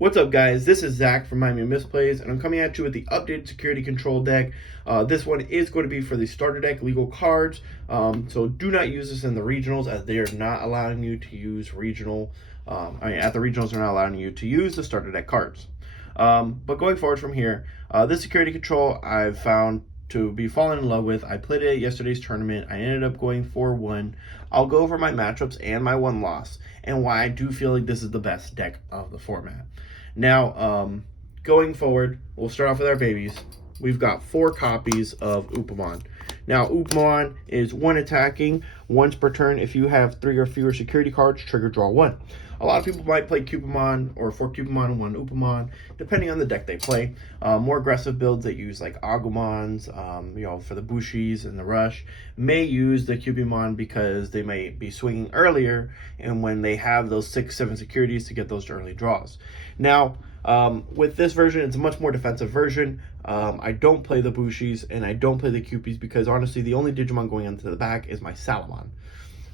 What's up, guys? This is Zach from Miami Misplays, and I'm coming at you with the updated security control deck. This one is going to be for the starter deck legal cards, so do not use this in the regionals, as they are not allowing you to use regional. At the regionals, they're not allowing you to use the starter deck cards. But going forward from here, this security control I've found to be falling in love with. I played it at yesterday's tournament. I ended up going 4-1. I'll go over my matchups and my one loss, and why I do feel like this is the best deck of the format. Now, going forward, we'll start off with our babies. We've got 4 copies of Upamon. Now, Upamon is 1 attacking once per turn. If you have 3 or fewer security cards, trigger draw 1. A lot of people might play Cupamon or 4 Cupamon and 1 Upamon, depending on the deck they play. More aggressive builds that use like Agumons, for the Bushis and the Rush, may use the Cupamon because they may be swinging earlier, and when they have those 6-7 securities to get those early draws. Now, with this version, it's a much more defensive version. I don't play the Bushis and I don't play the Cupies because honestly, the only Digimon going into the back is my Salamon.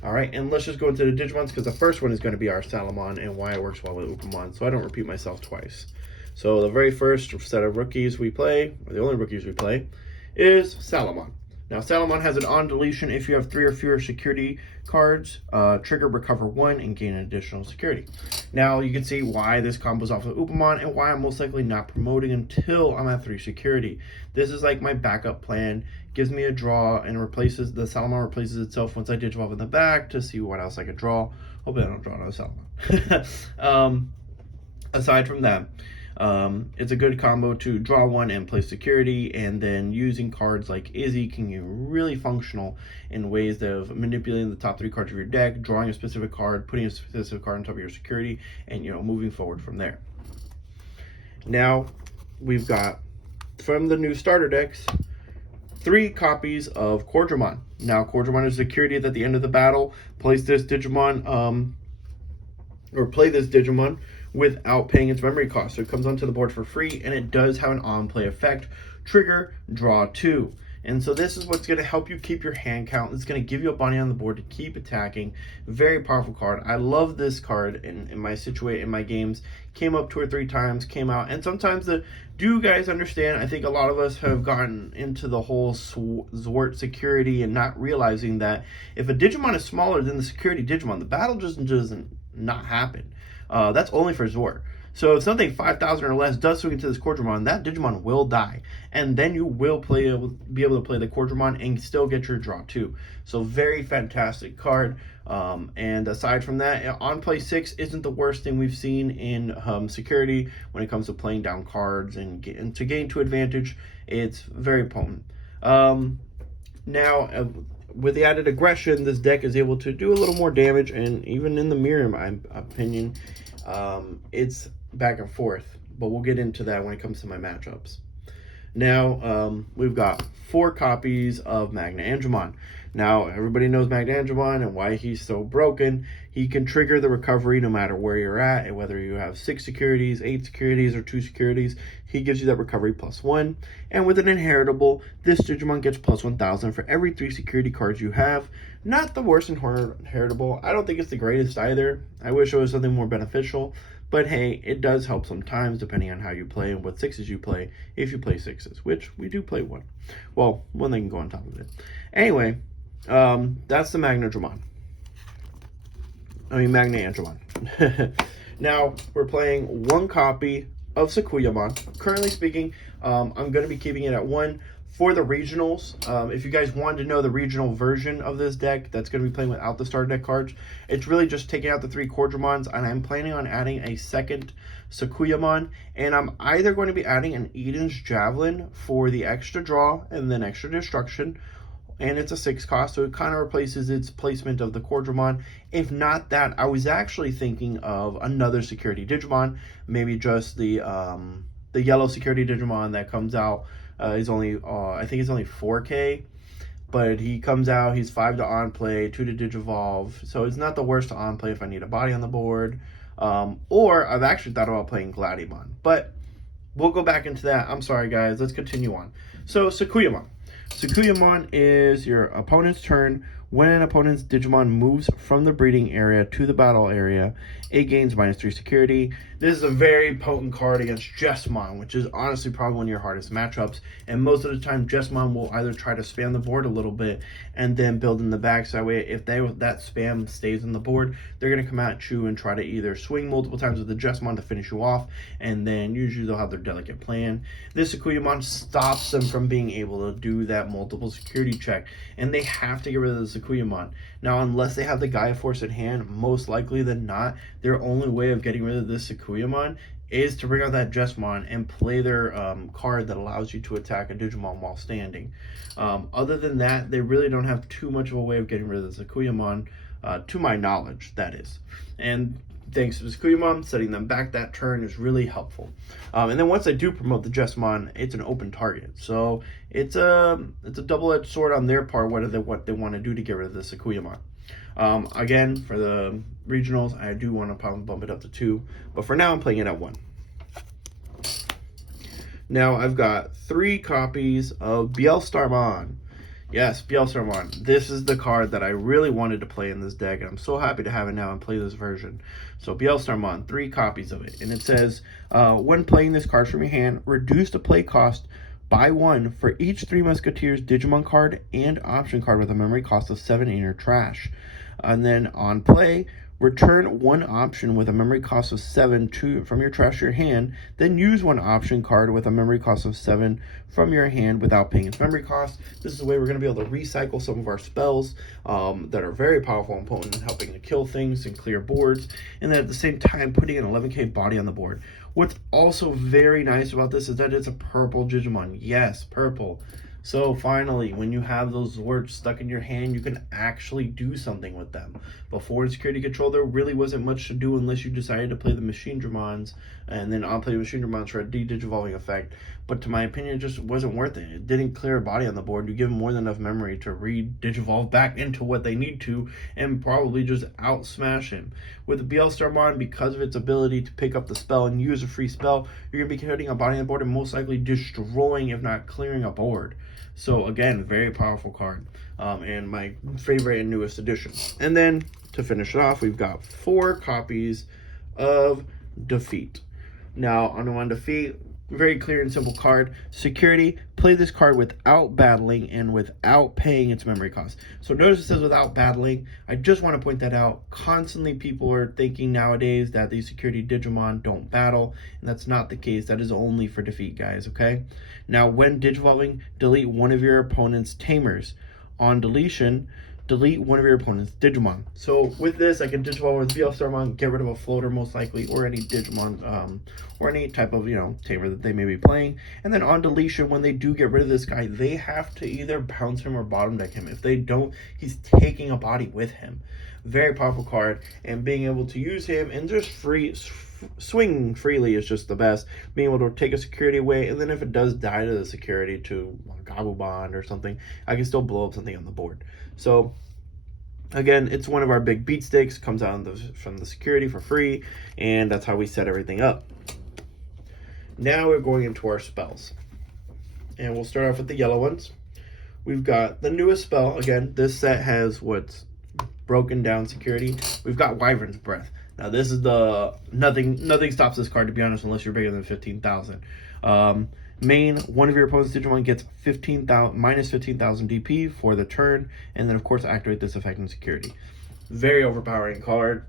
All right, and let's just go into the Digimons because the first one is going to be our Salamon and why it works well with Upamon, so I don't repeat myself twice. So the very first set of rookies we play, or the only rookies we play, is Salamon. Now, Salamon has an on deletion if you have 3 or fewer security cards, trigger recover 1 and gain an additional security. Now, you can see why this combos off with Upamon and why I'm most likely not promoting until I'm at 3 security. This is like my backup plan, gives me a draw and replaces, the Salamon replaces itself once I Digivolve in the back to see what else I could draw. Hopefully I don't draw another Salamon. Aside from that, it's a good combo to draw 1 and play security, and then using cards like Izzy can get really functional in ways of manipulating the top 3 cards of your deck, drawing a specific card, putting a specific card on top of your security, and moving forward from there. Now we've got, from the new starter decks, 3 copies of Courtroom. Now, Courtroom is security that at the end of the battle, place this Digimon, play this Digimon without paying its memory cost. So it comes onto the board for free, and it does have an on-play effect. Trigger, draw 2. And so this is what's going to help you keep your hand count. It's going to give you a bounty on the board to keep attacking. Very powerful card. I love this card in my games. Came up 2 or 3 times, came out. And sometimes do you guys understand? I think a lot of us have gotten into the whole Zwart security and not realizing that if a Digimon is smaller than the security Digimon, the battle just doesn't not happen. That's only for Zwart. So if something 5,000 or less does swing into this Courtroom, that Digimon will die. And then you will be able to play the Courtroom and still get your draw 2. So very fantastic card. And aside from that, on play 6 isn't the worst thing we've seen in security when it comes to playing down cards and to gain 2 advantage. It's very potent. Now, with the added aggression, this deck is able to do a little more damage, and even in the mirror, in my opinion, it's back and forth, but we'll get into that when it comes to my matchups. Now, we've got 4 copies of Magnangemon. Now, everybody knows Magnangemon and why he's so broken. He can trigger the recovery no matter where you're at, and whether you have 6 securities, 8 securities, or 2 securities, he gives you that recovery +1. And with an inheritable, this Digimon gets +1,000 for every 3 security cards you have. Not the worst inheritable. I don't think it's the greatest either. I wish it was something more beneficial. But hey, it does help sometimes depending on how you play and what 6s you play, if you play 6s, which we do play 1. Well, 1 that can go on top of it. Anyway, that's the Magnangemon. Now, we're playing 1 copy of Sakuyama. Currently speaking, I'm going to be keeping it at 1 for the regionals. If you guys wanted to know the regional version of this deck that's going to be playing without the starter deck cards, it's really just taking out the 3 Courtroomons, and I'm planning on adding a second Sakuyama, and I'm either going to be adding an Eden's Javelin for the extra draw and then extra destruction, and it's a 6 cost, so it kind of replaces its placement of the Courtroom. If not that, I was actually thinking of another security Digimon, maybe just the yellow security Digimon that comes out. He's only, I think he's only 4K, but he comes out, he's 5 to on play, 2 to Digivolve, so it's not the worst to on play if I need a body on the board. Or I've actually thought about playing Gladimon, but we'll go back into that. I'm sorry, guys, let's continue on. So, Sakuyama. Sakuyama is your opponent's turn. When an opponent's Digimon moves from the breeding area to the battle area, it gains -3 security. This is a very potent card against Jesmon, which is honestly probably one of your hardest matchups. And most of the time, Jesmon will either try to spam the board a little bit and then build in the back. So that way, if that spam stays on the board, they're going to come at you and try to either swing multiple times with the Jesmon to finish you off, and then usually they'll have their delicate plan. This Sakuyama stops them from being able to do that multiple security check, and they have to get rid of the Sakuyama. Now, unless they have the Gaia Force in hand, most likely than not, their only way of getting rid of this Sakuyama is to bring out that Jesmon and play their card that allows you to attack a Digimon while standing. Other than that, they really don't have too much of a way of getting rid of the Sakuyama, to my knowledge, that is. And thanks to the Sakuyama, setting them back that turn is really helpful. And then once they do promote the Jesmon, it's an open target. So it's a double-edged sword on their part, what they want to do to get rid of the Sakuyama. Again, for the regionals, I do want to probably bump it up to 2, but for now I'm playing it at 1. Now I've got 3 copies of Bielstorm. Yes, Bielstorm. This is the card that I really wanted to play in this deck, and I'm so happy to have it now and play this version. So Bielstorm, 3 copies of it, and it says, when playing this card from your hand, reduce the play cost by 1 for each 3 Musketeers Digimon card and option card with a memory cost of 7 in your trash. And then on play, return 1 option with a memory cost of 7 from your trash to your hand, then use 1 option card with a memory cost of 7 from your hand without paying its memory cost. This is the way we're going to be able to recycle some of our spells that are very powerful and potent in helping to kill things and clear boards, and then at the same time putting an 11k body on the board. What's also very nice about this is that it's a purple Digimon. Yes, purple. So finally, when you have those words stuck in your hand, you can actually do something with them. Before in security control, there really wasn't much to do unless you decided to play the Machine Dramons and then on play the Machine Dramons for a de-digivolving effect. But to my opinion, it just wasn't worth it. It didn't clear a body on the board. You give them more than enough memory to re-digivolve back into what they need to and probably just out-smash him. With the Bielstorm, because of its ability to pick up the spell and use a free spell, you're going to be hitting a body on the board and most likely destroying, if not clearing a board. So again, very powerful card, and my favorite and newest edition. And then to finish it off, we've got 4 copies of Defeat. Now on Defeat, very clear and simple card. Security, play this card without battling and without paying its memory cost. So notice it says without battling. I just want to point that out. Constantly people are thinking nowadays that these security Digimon don't battle, and that's not the case. That is only for Defeat, guys, okay? Now when digivolving, delete one of your opponent's tamers. On deletion, delete one of your opponent's Digimon. So with this, I can digivolve with Bielstorm, get rid of a floater most likely, or any Digimon, or any type of, tamer that they may be playing. And then on deletion, when they do get rid of this guy, they have to either bounce him or bottom deck him. If they don't, he's taking a body with him. Very powerful card, and being able to use him and just swing freely is just the best. Being able to take a security away, and then if it does die to the security to Gabu Bond or something, I can still blow up something on the board. So again, it's one of our big beat stakes, comes out from the security for free, and that's how we set everything up. Now we're going into our spells, and we'll start off with the yellow ones. We've got the newest spell. Again, this set has what's broken down security. We've got Wyverns Breath. Now this is the nothing stops this card, to be honest, unless you're bigger than 15,000. Main, one of your opponent's Digimon gets minus 15,000 DP for the turn, and then of course activate this effect in security. Very overpowering card.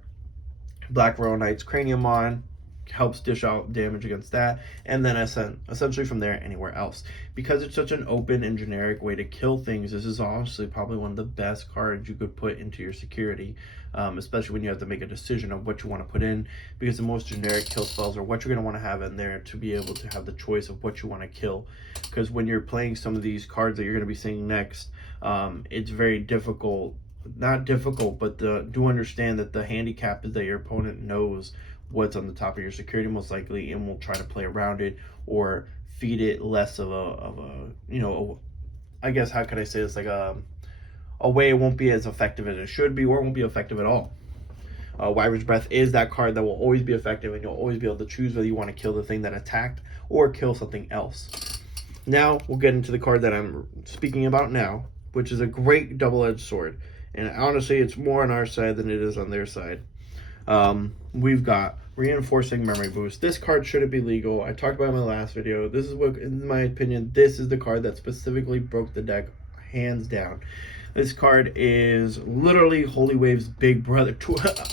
Black Royal Knight's Craniumon helps dish out damage against that, and then essentially from there anywhere else. Because it's such an open and generic way to kill things, this is honestly probably one of the best cards you could put into your security, especially when you have to make a decision of what you want to put in, because the most generic kill spells are what you're going to want to have in there to be able to have the choice of what you want to kill. Because when you're playing some of these cards that you're going to be seeing next, it's very difficult, not difficult, but do understand that the handicap is that your opponent knows what's on the top of your security most likely, and will try to play around it or feed it less of a I guess, how could I say this, like a way it won't be as effective as it should be, or it won't be effective at all. Wyverns Breath is that card that will always be effective, and you'll always be able to choose whether you want to kill the thing that attacked or kill something else. Now we'll get into the card that I'm speaking about now, which is a great double-edged sword, and honestly it's more on our side than it is on their side. We've got Reinforcing Memory Boost. This card shouldn't be legal. I talked about it in my last video. This is what, in my opinion, this is the card that specifically broke the deck, hands down. This card is literally Holy Wave's big brother.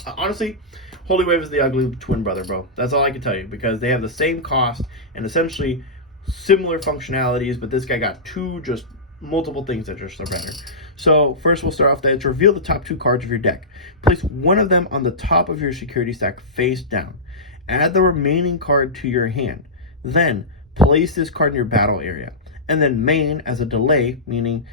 Honestly, Holy Wave is the ugly twin brother, bro. That's all I can tell you, because they have the same cost and essentially similar functionalities, but this guy got two just multiple things that just are better. So first we'll start off that it's reveal the top 2 cards of your deck. Place one of them on the top of your security stack face down. Add the remaining card to your hand. Then place this card in your battle area. And then main as a delay, meaning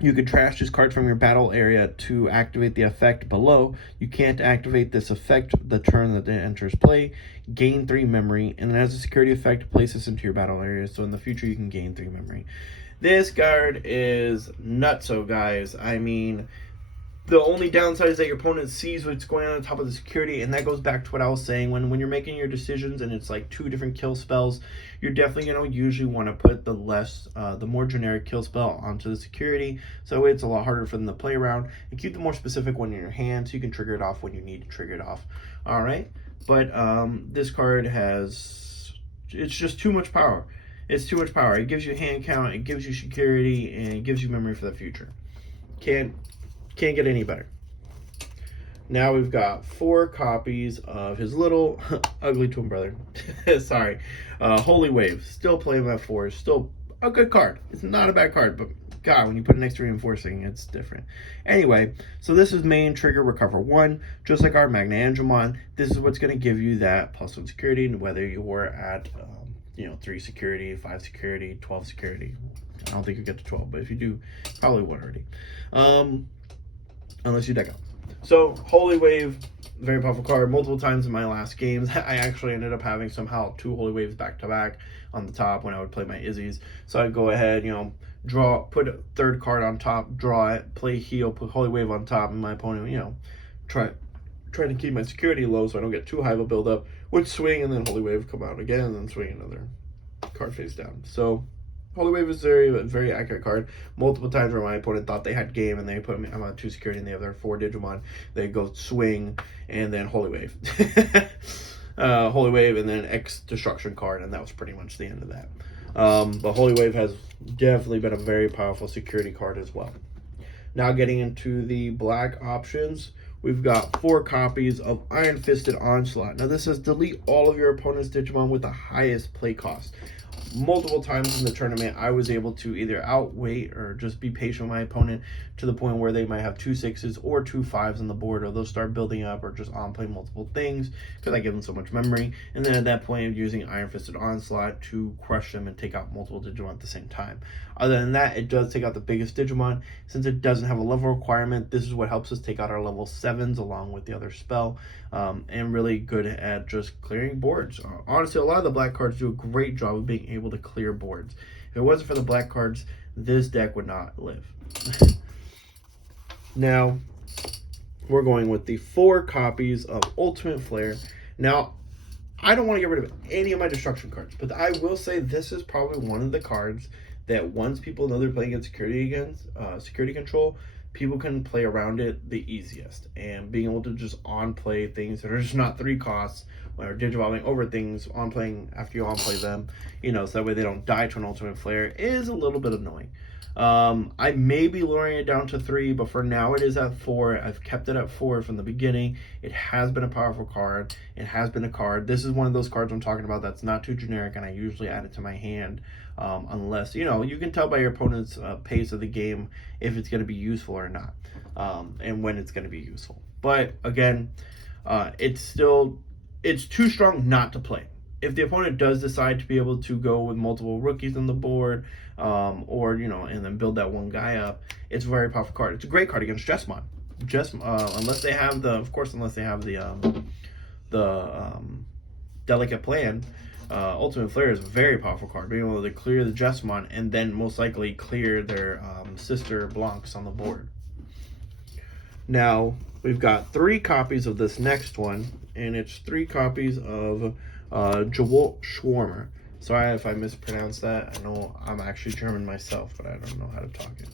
you could trash this card from your battle area to activate the effect below. You can't activate this effect the turn that it enters play. Gain 3 memory, and as a security effect, place this into your battle area, so in the future you can gain 3 memory. This card is nutso, guys. I mean, the only downside is that your opponent sees what's going on top of the security, and that goes back to what I was saying. When you're making your decisions and it's like 2 different kill spells, you're definitely going to usually want to put the more generic kill spell onto the security, so it's a lot harder for them to play around, and keep the more specific one in your hand so you can trigger it off when you need to trigger it off. All right, but this card it's just too much power. It's too much power. It gives you hand count, it gives you security, and it gives you memory for the future. Can't get any better. Now we've got 4 copies of his little ugly twin brother. Sorry. Holy Wave. Still playing at 4. Still a good card. It's not a bad card, but God, when you put an extra reinforcing, it's different. Anyway, so this is main trigger recover 1. Just like our Magna Angemon, this is what's going to give you that +1 security, whether you were at 3 security, 5 security, 12 security. I don't think you get to 12, but if you do, probably would already. Unless you deck out. So Holy Wave, very powerful card. Multiple times in my last games, I actually ended up having somehow 2 Holy Waves back to back on the top when I would play my Izzy's. So I'd go ahead, draw, put a 3rd card on top, draw it, play heal, put Holy Wave on top, and my opponent, trying to keep my security low so I don't get too high of a buildup, would swing, and then Holy Wave come out again, and then swing another card face down. So Holy Wave is a very accurate card. Multiple times where my opponent thought they had game and they put me, I'm on 2 security and they have their 4 Digimon, they go swing and then Holy Wave. Holy Wave and then X destruction card, and that was pretty much the end of that. But Holy Wave has definitely been a very powerful security card as well. Now getting into the black options, we've got 4 copies of Ironfisted Onslaught. Now this says delete all of your opponent's Digimon with the highest play cost. Multiple times in the tournament, I was able to either outwait or just be patient with my opponent to the point where they might have 2 6s or 2 5s on the board, or they'll start building up or just on play multiple things because I give them so much memory. And then at that point, I'm using Iron Fisted Onslaught to crush them and take out multiple Digimon at the same time. Other than that, it does take out the biggest Digimon. Since it doesn't have a level requirement, this is what helps us take out our level 7s along with the other spell, and really good at just clearing boards. Honestly, a lot of the black cards do a great job of being able to clear boards. If it wasn't for the black cards, this deck would not live. Now, we're going with the 4 copies of Ultimate Flare. Now, I don't want to get rid of any of my destruction cards, but I will say this is probably one of the cards that once people know they're playing against security control, people can play around it the easiest. And being able to just on-play things that are just not 3 costs, or digivolving over things, on-playing after you on-play them, so that way they don't die to an Ultimate Flare, is a little bit annoying. I may be lowering it down to 3, but for now it is at 4. I've kept it at 4 from the beginning. It has been a powerful card. It has been a card. This is one of those cards I'm talking about that's not too generic, and I usually add it to my hand, unless, you can tell by your opponent's pace of the game if it's going to be useful or not, and when it's going to be useful. But again, it's too strong not to play. If the opponent does decide to be able to go with multiple rookies on the board, or and then build that one guy up, it's a very powerful card. It's a great card against Jesmon. Unless they have the delicate plan, Ultimate Flare is a very powerful card. Being able to clear the Jesmon and then most likely clear their sister Blancs on the board. Now we've got 3 copies of this next one, and it's 3 copies of Javon Schwarmer. Sorry if I mispronounced that. I know I'm actually German myself, but I don't know how to talk it.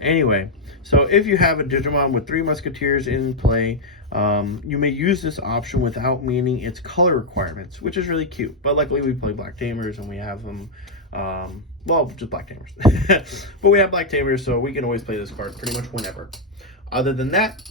Anyway, so if you have a Digimon with 3 Musketeers in play, you may use this option without meeting its color requirements, which is really cute. But luckily we play Black Tamers and we have them, well, just Black Tamers. But we have Black Tamers, so we can always play this card pretty much whenever. Other than that,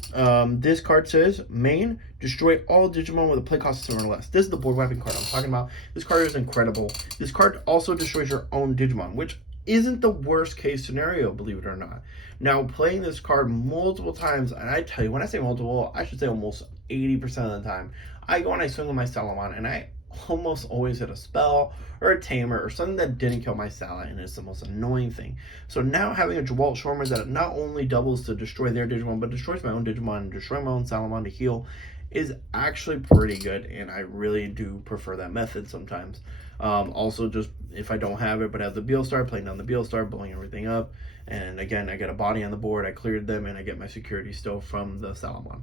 this card says, main, destroy all Digimon with a play cost of 7 or less. This is the board wiping card I'm talking about. This card is incredible. This card also destroys your own Digimon, which isn't the worst case scenario, believe it or not. Now, playing this card multiple times, and I tell you, when I say multiple, I should say almost 80% of the time, I go and I swing with my Salamon, and I almost always hit a spell or a tamer or something that didn't kill my Sala, and it's the most annoying thing. So now having a schwarmer that not only doubles to destroy their Digimon, but destroys my own Digimon and destroy my own Salamon to heal is actually pretty good, and I really do prefer that method sometimes. Also, just if I don't have it but have the Bielstar, playing down the Bielstar, blowing everything up, and again I get a body on the board, I cleared them, and I get my security still from the Salamon.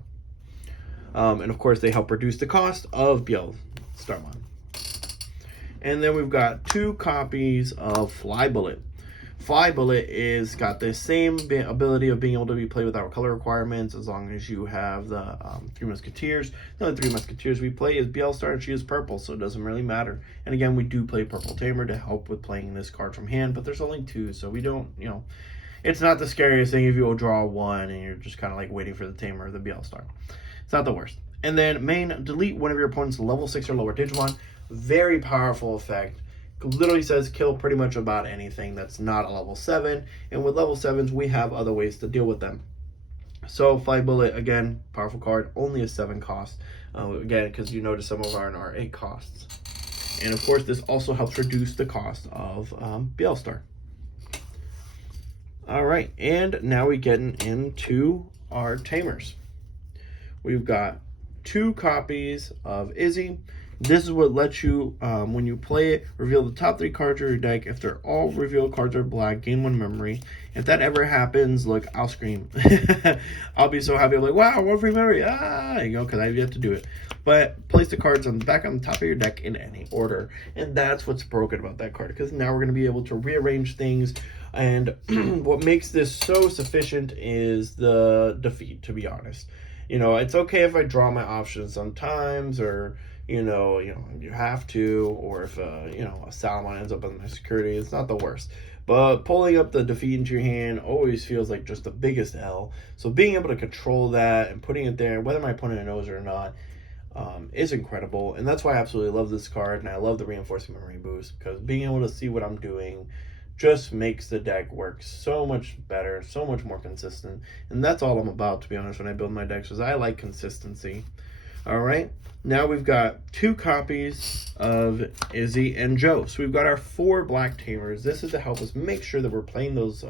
And of course they help reduce the cost of Bielstorm. And then we've got 2 copies of Fly Bullet. Fly Bullet is got the same ability of being able to be played without color requirements as long as you have the 3 Musketeers. The only 3 Musketeers we play is Bielstar, and she is purple, so it doesn't really matter. And again, we do play Purple Tamer to help with playing this card from hand, but there's only 2, so we don't, you know, it's not the scariest thing if you will draw 1 and you're just kind of like waiting for the Tamer or the Bielstar. It's not the worst. And then main, delete one of your opponent's level 6 or lower Digimon. Very powerful effect. Literally says kill pretty much about anything that's not a level 7. And with level 7s, we have other ways to deal with them. So Fly Bullet, again, powerful card, only a 7 cost. Again, because you notice some of our are 8 costs. And of course, this also helps reduce the cost of Bielstar. All right, and now we get into our Tamers. We've got 2 copies of Izzy. This is what lets you, when you play it, reveal the top 3 cards of your deck. If they're all revealed cards are black, gain 1 memory. If that ever happens, look, I'll scream. I'll be so happy. I'm like, wow, 1 free memory. Ah, you go, because I've yet to do it. But place the cards on the back on the top of your deck in any order. And that's what's broken about that card, because now we're going to be able to rearrange things. And what makes this so sufficient is the defeat, to be honest. You know, it's okay if I draw my options sometimes, or you know, you have to, or if, you know, a Salamon ends up on my security, it's not the worst. But pulling up the defeat into your hand always feels like just the biggest L. So being able to control that and putting it there, whether my opponent knows it or not, is incredible. And that's why I absolutely love this card, and I love the reinforcing memory boost, because being able to see what I'm doing just makes the deck work so much better, so much more consistent. And that's all I'm about, to be honest, when I build my decks, is I like consistency. All right, now we've got 2 copies of Izzy and Joe. So we've got our 4 Black Tamers. This is to help us make sure that we're playing those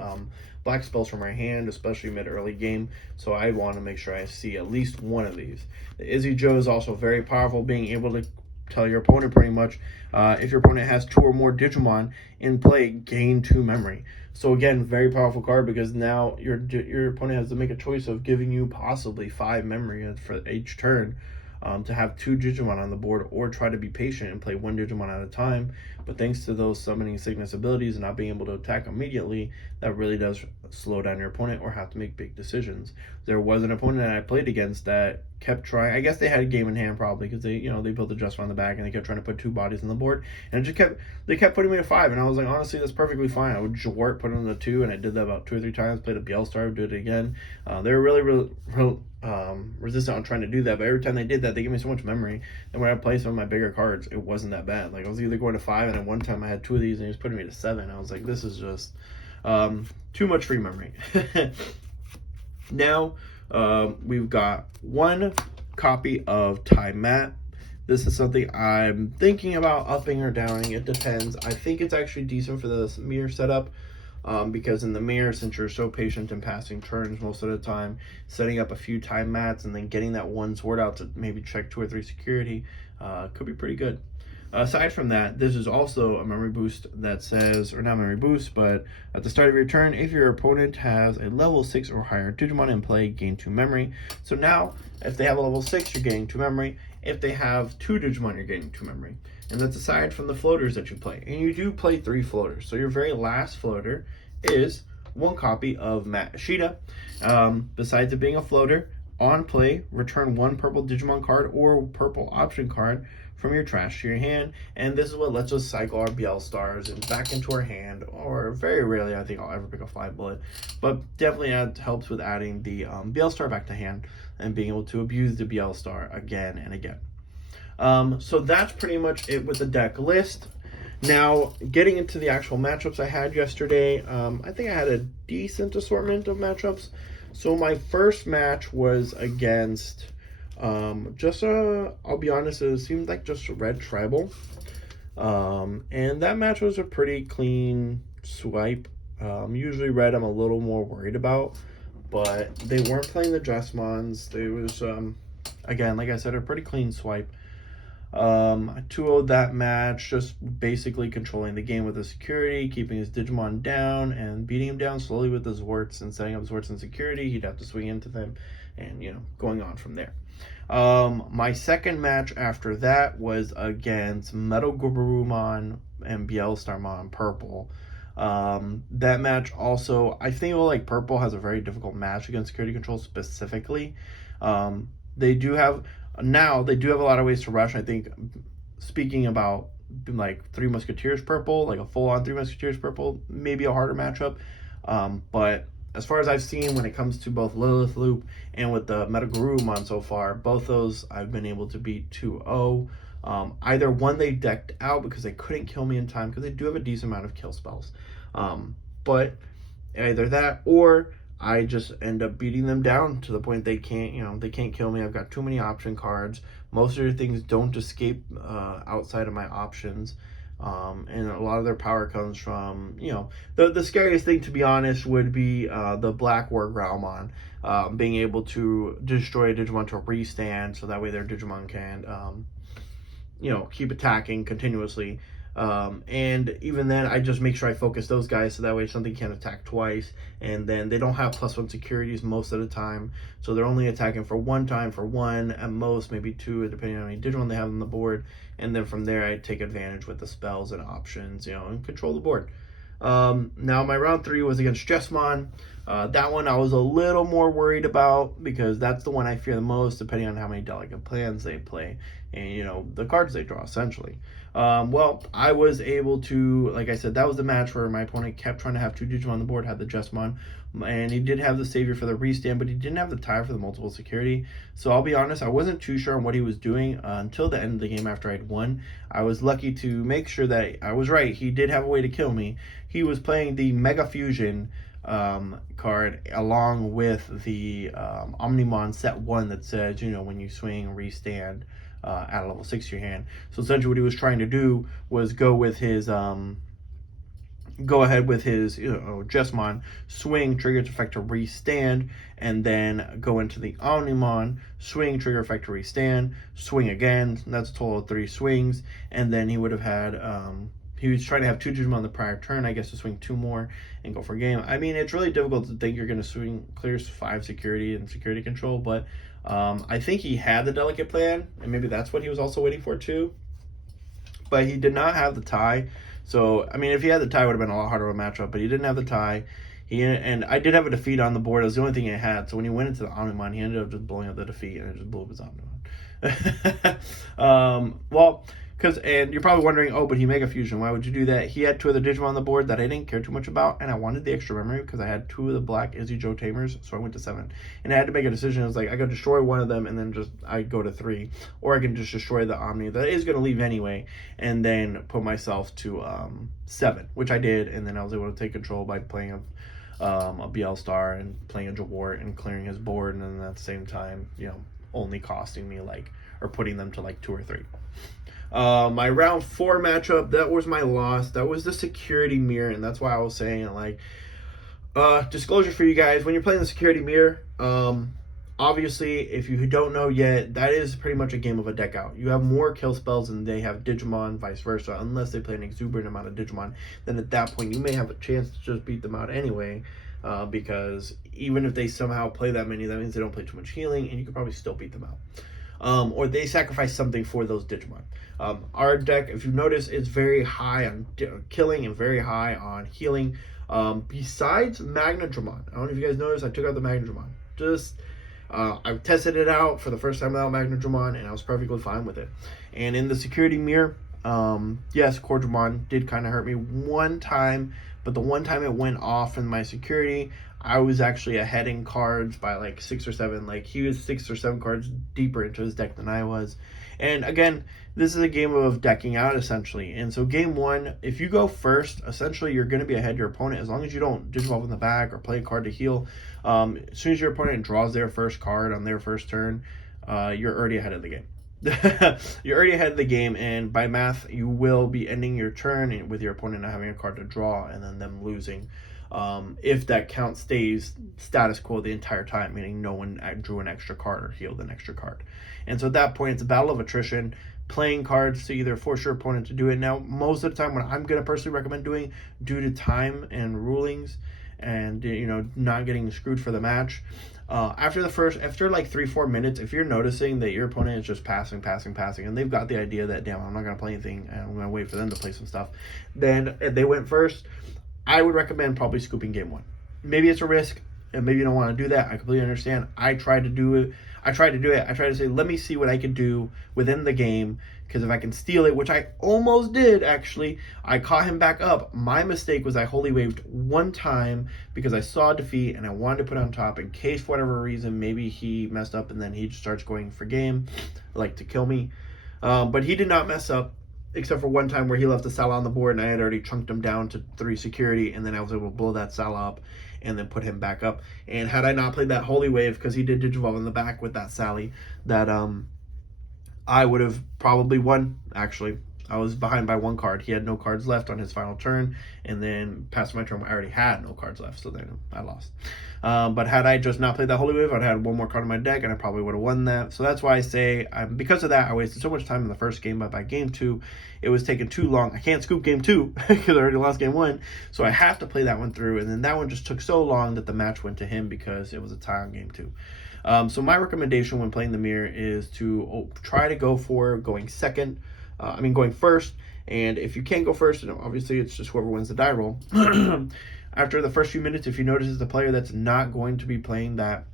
black spells from our hand, especially mid-early game. So I want to make sure I see at least one of these. The Izzy Joe is also very powerful, being able to tell your opponent pretty much if your opponent has 2 or more Digimon in play, gain 2 memory. So again, very powerful card, because now your opponent has to make a choice of giving you possibly 5 memory for each turn. To have 2 Digimon on the board, or try to be patient and play 1 Digimon at a time. But thanks to those summoning sickness abilities and not being able to attack immediately, that really does slow down your opponent or have to make big decisions. There was an opponent that I played against that kept trying, I guess they had a game in hand probably, because they built a Jesmon on the back and they kept trying to put 2 bodies on the board, and they kept putting me to 5, and I was like, honestly, that's perfectly fine. I would Jwart, put it on the 2, and I did that about 2 or 3 times, played a Bielstar, did it again. They were really resistant on trying to do that, but every time they did that, they gave me so much memory, and when I played some of my bigger cards, it wasn't that bad. Like, I was either going to 5, and then one time I had 2 of these and he was putting me to 7. I was like, this is just too much free memory. Now we've got 1 copy of Time Mat. This is something I'm thinking about upping or downing. It depends. I think it's actually decent for the mirror setup. Because in the mirror, since you're so patient in passing turns most of the time, setting up a few time mats and then getting that 1 sword out to maybe check 2 or 3 security could be pretty good. Aside from that, this is also a memory boost that says, or not memory boost, but at the start of your turn, if your opponent has a level 6 or higher Digimon in play, gain 2 memory. So now, if they have a level 6, you're gaining 2 memory. If they have 2 Digimon, you're getting 2 memory. And that's aside from the floaters that you play. And you do play 3 floaters. So your very last floater is 1 copy of Matt Ishida. Besides it being a floater, on play, return 1 purple Digimon card or purple option card from your trash to your hand, and this is what lets us cycle our Bielstars and back into our hand, or very rarely I think I'll ever pick a Fly Bullet, but definitely helps with adding the Bielstar back to hand and being able to abuse the Bielstar again and again. So that's pretty much it with the deck list. Now, getting into the actual matchups I had yesterday, I think I had a decent assortment of matchups. So my first match was against I'll be honest, it seemed like just a red tribal. And that match was a pretty clean swipe. Usually red I'm a little more worried about, but they weren't playing the Jesmons. They was, again, like I said, a pretty clean swipe. I 2-0'd that match, just basically controlling the game with the security, keeping his Digimon down and beating him down slowly with the Zwarts and setting up Zwarts in security. He'd have to swing into them and, going on from there. My second match after that was against Metalgaruru and Bielstorm purple. That match also, I think purple has a very difficult match against security control specifically. They do have a lot of ways to rush. I think speaking about like 3 Musketeers purple, like a full-on 3 Musketeers purple, maybe a harder matchup. But as far as I've seen when it comes to both Lilith Loop and with the Metalgaruru so far, both those I've been able to beat 2-0. Either one they decked out because they couldn't kill me in time, because they do have a decent amount of kill spells. But either that or I just end up beating them down to the point they can't kill me. I've got too many option cards. Most of their things don't escape outside of my options. And a lot of their power comes from, the scariest thing, to be honest, would be the Black War Growlmon being able to destroy a Digimon to restand, so that way their Digimon can, keep attacking continuously. And even then, I just make sure I focus those guys so that way something can't attack twice. And then they don't have +1 securities most of the time, so they're only attacking for 1 time, for 1 at most, maybe 2, depending on how many Digimon they have on the board. And then from there, I take advantage with the spells and options, and control the board. Now my round 3 was against Jesmon. That one I was a little more worried about, because that's the one I fear the most, depending on how many delicate plans they play and the cards they draw, essentially. Well, I was able to, like I said, that was the match where my opponent kept trying to have 2 Digimon on the board, had the Jesmon, and he did have the Savior for the restand, but he didn't have the tie for the multiple security. So I'll be honest, I wasn't too sure on what he was doing until the end of the game after I'd won. I was lucky to make sure that I was right. He did have a way to kill me. He was playing the Mega Fusion card along with the Omnimon set 1 that says, when you swing, restand, at a level 6 to your hand. So essentially what he was trying to do was go ahead with his Jesmon, swing, trigger its effect to restand, and then go into the Omnimon, swing, trigger effect to restand, swing again. That's a total of 3 swings, and then he would have had he was trying to have 2 Digimon on the prior turn, I guess, to swing 2 more and go for a game. I mean, it's really difficult to think you're going to clear 5 security and security control, but I think he had the delicate plan, and maybe that's what he was also waiting for too. But he did not have the tie. So, I mean, if he had the tie, it would have been a lot harder of a matchup, but he didn't have the tie. And I did have a defeat on the board. It was the only thing I had. So when he went into the Omnimon, he ended up just blowing up the defeat, and it just blew up his Omnimon. And you're probably wondering, oh, but he Mega Fusion, why would you do that? He had 2 other Digimon on the board that I didn't care too much about, and I wanted the extra memory because I had 2 of the black Izzy Joe Tamers, so I went to 7. And I had to make a decision. It was like, I could destroy 1 of them, and then I go to 3. Or I can just destroy the Omni that is going to leave anyway, and then put myself to 7, which I did, and then I was able to take control by playing a Bielstar and playing a Javon and clearing his board, and then at the same time, only costing me or putting them to 2 or 3. My round 4 matchup, that was my loss. That was the security mirror, and that's why I was saying disclosure for you guys, when you're playing the security mirror, obviously, if you don't know yet, that is pretty much a game of a deck out. You have more kill spells than they have Digimon, vice versa, unless they play an exuberant amount of Digimon. Then at that point, you may have a chance to just beat them out anyway, because even if they somehow play that many, that means they don't play too much healing, and you could probably still beat them out. or they sacrifice something for those Digimon. Our deck, if you notice, is very high on killing and very high on healing. Besides Magnadramon, I don't know if you guys noticed, I took out the Magnadramon. I tested it out for the first time without Magnadramon, and I was perfectly fine with it. And in the security mirror, yes, Courtroom did kind of hurt me one time, but the one time it went off in my security, I was actually ahead in cards by like 6 or 7. Like, he was 6 or 7 cards deeper into his deck than I was. And again, this is a game of decking out, essentially. And so game 1, if you go first, essentially you're going to be ahead of your opponent as long as you don't Digivolve in the back or play a card to heal. As soon as your opponent draws their first card on their first turn, you're already ahead of the game. You're already ahead of the game, and by math, you will be ending your turn with your opponent not having a card to draw and then them losing. If that count stays status quo the entire time, meaning no one drew an extra card or healed an extra card. And so at that point, it's a battle of attrition, playing cards to either force your opponent to do it. Now, most of the time, what I'm going to personally recommend doing, due to time and rulings and, you know, not getting screwed for the match, after like 3-4 minutes, if you're noticing that your opponent is just passing, and they've got the idea that, damn, I'm not going to play anything and I'm going to wait for them to play some stuff, then if they went first, I would recommend probably scooping game 1. Maybe it's a risk, and maybe you don't want to do that. I completely understand. I tried to do it. I tried to say, let me see what I can do within the game, because if I can steal it, which I almost did, actually, I caught him back up. My mistake was I holy waved one time because I saw defeat and I wanted to put on top in case, for whatever reason, maybe he messed up and then he just starts going for game, like to kill me. But he did not mess up, except for one time where he left the Sala on the board and I had already chunked him down to 3 security, and then I was able to blow that Sala up and then put him back up. And had I not played that Holy Wave, because he did Digivolve in the back with that Sally, that I would have probably won, actually. I was behind by 1 card. He had no cards left on his final turn, and then past my turn, I already had no cards left, so then I lost. But had I just not played that Holy Wave, I'd had 1 more card in my deck, and I probably would have won that. So that's why I say, because of that, I wasted so much time in the first game, but by game 2, it was taking too long. I can't scoop game 2, because I already lost game 1, so I have to play that one through, and then that one just took so long that the match went to him because it was a tie on game 2. So my recommendation when playing the mirror is to try to go for going first. And if you can't go first, you know, obviously it's just whoever wins the die roll. After the first few minutes, if you notice it's the player that's not going to be playing that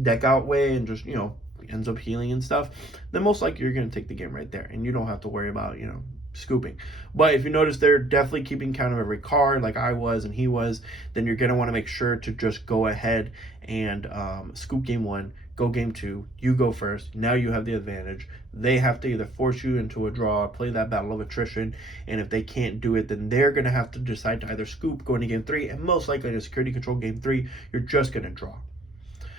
deck out way and just, you know, ends up healing and stuff, then most likely you're going to take the game right there, and you don't have to worry about, you know, scooping. But if you notice they're definitely keeping count of every card like I was and he was, then you're going to want to make sure to just go ahead and scoop game 1, go game 2, you go first. Now you have the advantage. They have to either force you into a draw or play that battle of attrition, and if they can't do it, then they're going to have to decide to either scoop going to game 3, and most likely in a security control game 3, you're just going to draw.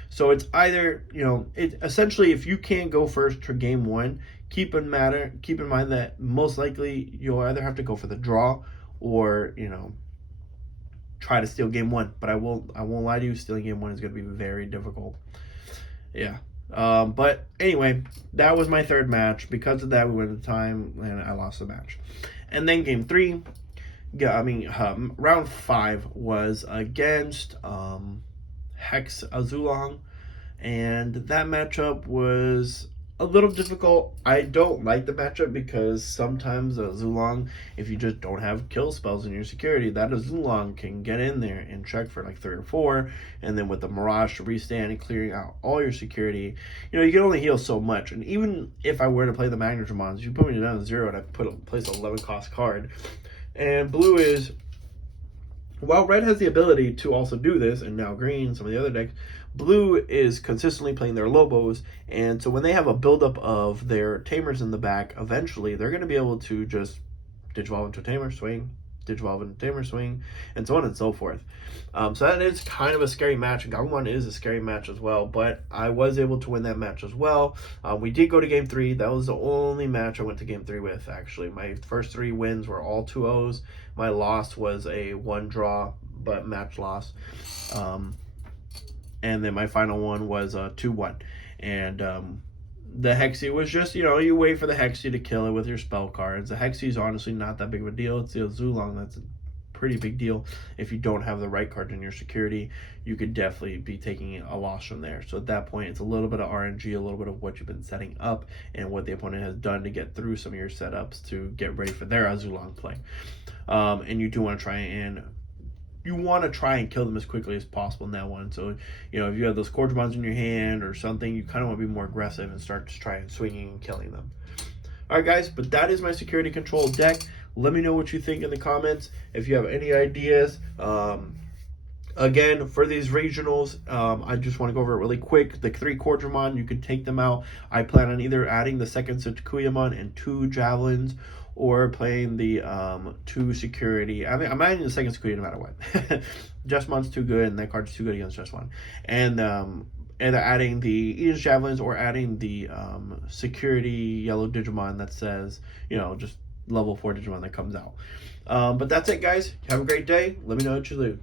So it's either, you know, essentially if you can't go first for game 1, keep in mind that most likely you'll either have to go for the draw or, you know, try to steal game 1. But I won't lie to you, stealing game 1 is going to be very difficult. Yeah. But anyway, that was my 3rd match. Because of that, we went to time and I lost the match. And then game 3, round 5 was against Hex Azulong, and that matchup was a little difficult. I don't like the matchup because sometimes Azulong, if you just don't have kill spells in your security, that Azulong can get in there and check for like 3 or 4, and then with the Mirage to restand and clearing out all your security, you know, you can only heal so much. And even if I were to play the Magnadramons, you put me down to 0 and I place an 11 cost card. And blue is, while red has the ability to also do this, and now green, some of the other decks, blue is consistently playing their Lobos, and so when they have a buildup of their Tamers in the back, eventually they're going to be able to just Digivolve into a Tamer, swing, Digivolve into a Tamer, swing, and so on and so forth. So that is kind of a scary match, and Gagumon is a scary match as well, but I was able to win that match as well. We did go to game 3. That was the only match I went to game 3 with, actually. My first 3 wins were all 2-0s. My loss was a 1 draw, but match loss. And then my final one was a 2-1. And the Hexy was just, you know, you wait for the Hexy to kill it with your spell cards. The Hexy is honestly not that big of a deal. It's the Azulong that's pretty big deal. If you don't have the right cards in your security, you could definitely be taking a loss from there. So at that point, it's a little bit of RNG, a little bit of what you've been setting up and what the opponent has done to get through some of your setups to get ready for their Azulon play. And you do want to try and kill them as quickly as possible in that one. So, you know, if you have those Courtroomons in your hand or something, you kind of want to be more aggressive and start to try and swinging and killing them. All right, guys, but that is my security control deck. Let me know what you think in the comments. If you have any ideas, again, for these regionals, I just want to go over it really quick. The 3 Courtroomon, you can take them out. I plan on either adding the second Sakuyama and 2 Javelins, or playing the 2 security. I mean, I'm adding the second security no matter what. Jesmon's too good, and that card's too good against Jesmon. And either adding the Eden's Javelins or adding the security yellow Digimon that says, you know, just level 4 Digimon that comes out. But that's it, guys. Have a great day. Let me know what you do.